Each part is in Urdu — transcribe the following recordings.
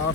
8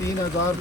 3000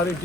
RET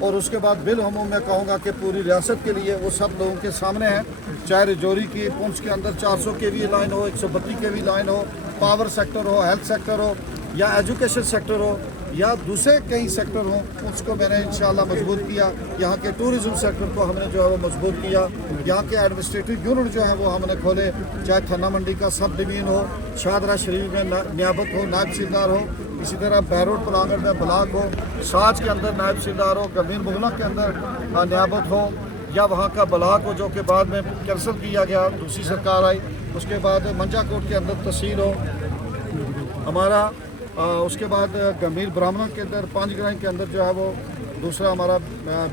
اور اس کے بعد بالعموم میں کہوں گا کہ پوری ریاست کے لیے وہ سب لوگوں کے سامنے ہے، چاہے رجوری کی پونچھ کے اندر 400 کے وی لائن ہو، 132 کے وی لائن ہو، پاور سیکٹر ہو، ہیلتھ سیکٹر ہو یا ایجوکیشن سیکٹر ہو یا دوسرے کئی سیکٹر ہوں، اس کو میں نے انشاءاللہ مضبوط کیا. یہاں کے ٹورزم سیکٹر کو ہم نے جو ہے وہ مضبوط کیا. یہاں کے ایڈمنسٹریٹو یونٹ جو ہے وہ ہم نے کھولے، چاہے تھنہ منڈی کا سب ڈویژن ہو، شاہدرہ شریف میں نیابت ہو، نائب تحصیلدار ہو، اسی طرح بیروڈ پلانگڑ میں بلاک ہو، ساج کے اندر نائب تحصیلدار ہو، گمبھیر مغلق کے اندر نیابت ہو یا وہاں کا بلاک ہو جو کہ بعد میں کینسل کیا گیا، دوسری سرکار آئی. اس کے بعد منجا کوٹ کے اندر تحصیل ہو ہمارا، اس کے بعد گمبھیر برہمنہ کے اندر پانچ گرہیں کے اندر جو ہے وہ دوسرا ہمارا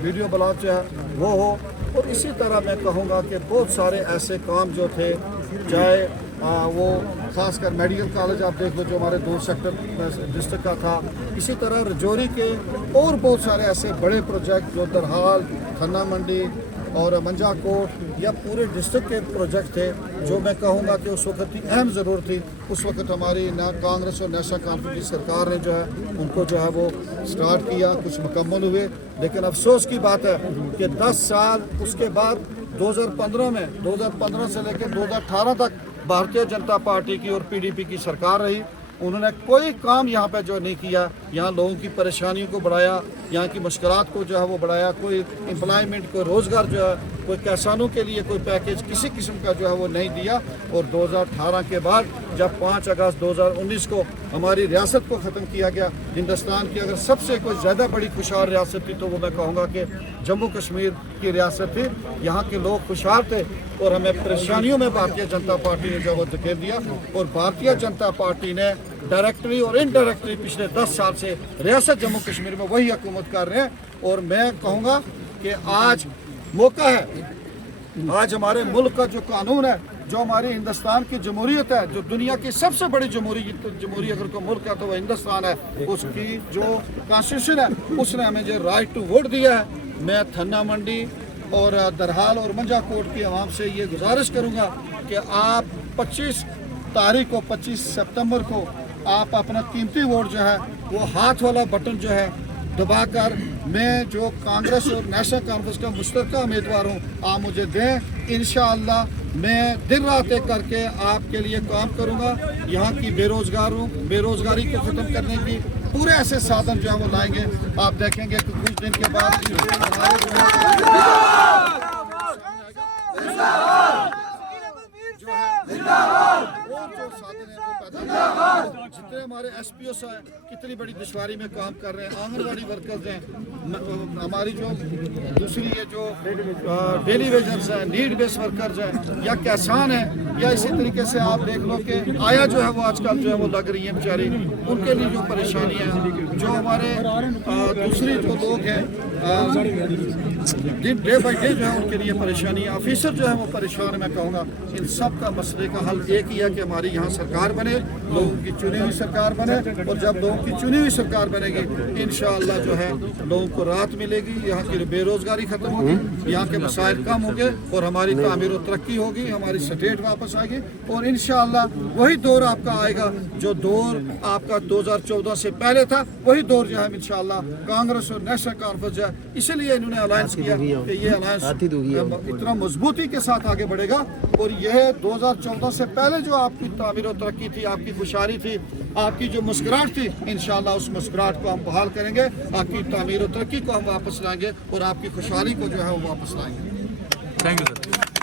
ویڈیو بلاک جو ہے وہ ہو. اور اسی طرح میں کہوں گا کہ بہت سارے ایسے کام جو تھے، چاہے وہ خاص کر میڈیکل کالج آپ دیکھ لو جو ہمارے 2 سیکٹر ڈسٹرکٹ کا تھا، اسی طرح رجوری کے اور بہت سارے ایسے بڑے پروجیکٹ جو درحال، تھنہ منڈی اور منجا کوٹ یا پورے ڈسٹرکٹ کے پروجیکٹ تھے جو میں کہوں گا کہ اس وقت کی اہم ضرورت تھی. اس وقت ہماری کانگریس اور نیشنل کانفرنس کی سرکار نے جو ہے ان کو جو ہے وہ سٹارٹ کیا، کچھ مکمل ہوئے. لیکن افسوس کی بات ہے کہ 10 سال اس کے بعد 2015 میں 2015 سے لے کے 2018 تک بھارتیہ جنتا پارٹی کی اور PDP کی سرکار رہی. انہوں نے کوئی کام یہاں پہ جو نہیں کیا، یہاں لوگوں کی پریشانیوں کو بڑھایا، یہاں کی مشکلات کو جو ہے وہ بڑھایا. کوئی امپلائمنٹ، کوئی روزگار جو ہے، کوئی کسانوں کے لیے کوئی پیکیج کسی قسم کا جو ہے وہ نہیں دیا. اور 2018 کے بعد جب 5 اگست 2019 کو ہماری ریاست کو ختم کیا گیا، ہندوستان کی اگر سب سے کوئی زیادہ بڑی خوشحال ریاست تھی تو وہ میں کہوں گا کہ جموں کشمیر کی ریاست تھی. یہاں کے لوگ خوشحال تھے اور ہمیں پریشانیوں میں بھارتیہ جنتا پارٹی نے جو وہ دھکیل دیا. اور بھارتیہ جنتا پارٹی نے ڈائریکٹلی اور انڈائریکٹلی پچھلے 10 سال سے ریاست جموں کشمیر میں وہی حکومت کر رہے ہیں. اور میں کہوں گا کہ آج موقع ہے، آج ہمارے ملک کا جو قانون ہے، جو ہماری ہندوستان کی جمہوریت ہے، جو دنیا کی سب سے بڑی جمہوری اگر کوئی ملک ہے تو وہ ہندوستان ہے، اس کی جو کانسٹیٹیوشن ہے اس نے ہمیں جو رائٹ ٹو ووٹ دیا ہے. میں تھنہ منڈی اور درحال اور منجا کوٹ کی عوام سے یہ گزارش کروں گا کہ آپ 25 تاریخ کو 25 ستمبر کو آپ اپنا قیمتی ووٹ جو ہے وہ ہاتھ والا بٹن جو ہے دبا کر، میں جو کانگریس اور نیشنل کانفرنس کا مشترکہ امیدوار ہوں، آپ مجھے دیں. انشاءاللہ میں دن رات ایک کر کے آپ کے لیے کام کروں گا. یہاں کی بے روزگاری کو ختم کرنے کی پورے ایسے سادھن جو ہے وہ لائیں گے. آپ دیکھیں گے کہ کچھ دن کے بعد جتنے ہمارے SPOs ہیں کتنی بڑی دشواری میں کام کر رہے ہیں، آنگن واڑی ورکرز ہیں، ہماری جو دوسری یہ جو ڈیلی ویجرز ہیں، نیڈ بیس ورکرز ہیں یا کسان ہیں، یا اسی طریقے سے آپ دیکھ لو کہ آیا جو ہے وہ آج کل جو ہے وہ لگ رہی ہے بیچاری، ان کے لیے جو پریشانی ہے، جو ہمارے دوسری جو لوگ ہیں ڈے بائی ڈے جو ہے ان کے لیے پریشانی ہے، آفیسر جو ہے وہ پریشان ہے. میں کہوں گا ان سب کا مسئلے کا حل ایک ہی ہے کہ ہماری یہاں سرکار بنے، لوگوں کی چنی ہوئی سرکار بنے. اور جب لوگوں کی چنی ہوئی سرکار بنے گی انشاءاللہ جو ہے لوگوں کو راحت ملے گی، یہاں کی بے روزگاری ختم ہوگی، یہاں کے مسائل کم ہوں گے اور ہماری تعمیر و ترقی ہوگی، ہماری اسٹیٹ واپس آئے گی. اور انشاءاللہ وہی دور آپ کا آئے گا جو دور آپ کا 2014 سے پہلے تھا، وہی دور جو ہے انشاءاللہ کانگریس اور نیشنل کانفرنس جو ہے. اسی لیے انہوں نے الائنس کیا کہ یہ الائنس اتنا مضبوطی کے ساتھ آگے بڑھے گا. اور یہ 2014 سے پہلے جو آپ کی تعمیر و ترقی تھی، آپ کی خوشحالی تھی، آپ کی جو مسکراہٹ تھی، انشاءاللہ اس مسکراہٹ کو ہم بحال کریں گے، آپ کی تعمیر و ترقی کو ہم واپس لائیں گے اور آپ کی خوشحالی کو جو ہے وہ واپس لائیں گے. Thank you sir.